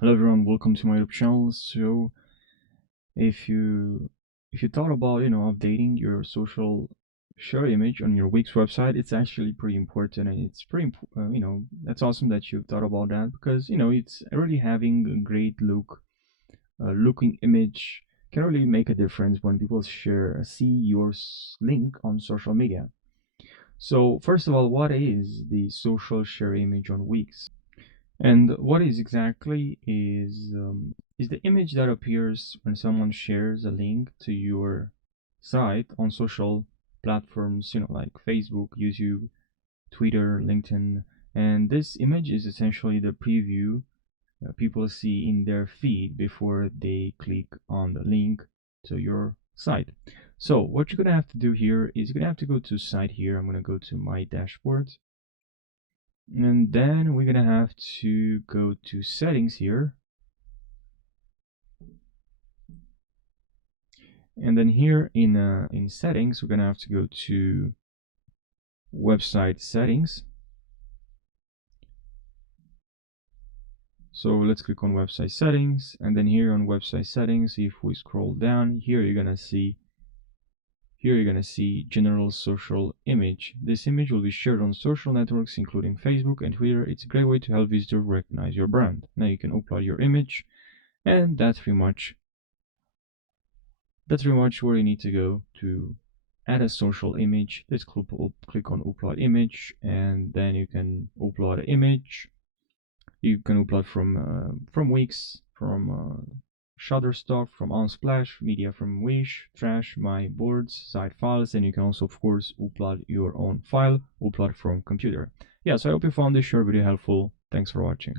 Hello everyone, welcome to my YouTube channel. So if you thought about updating your social share image on your Wix website, it's actually pretty important, and it's pretty that's awesome that you've thought about that, because it's really having a great looking image can really make a difference when people see your link on social media. So first of all, what is the social share image on Wix? And what is exactly is the image that appears when someone shares a link to your site on social platforms, like Facebook, YouTube, Twitter, LinkedIn. And this image is essentially the preview people see in their feed before they click on the link to your site. So what you're gonna have to do here is you're gonna have to go to site here. I'm gonna go to my dashboard, and then we're gonna have to go to settings here, and then here in settings we're gonna have to go to website settings. So let's click on website settings, and then here on website settings, if we scroll down here, you're gonna see general social image. This image will be shared on social networks including Facebook and Twitter. It's a great way to help visitors recognize your brand. Now you can upload your image, and that's pretty much where you need to go to add a social image. Let's click on upload image, and then you can upload an image. You can upload from Wix, from Shutterstock, from Unsplash, media from Wish, Trash, My Boards, site files, and you can also, of course, upload your own file, upload from computer. Yeah, so I hope you found this short video helpful. Thanks for watching.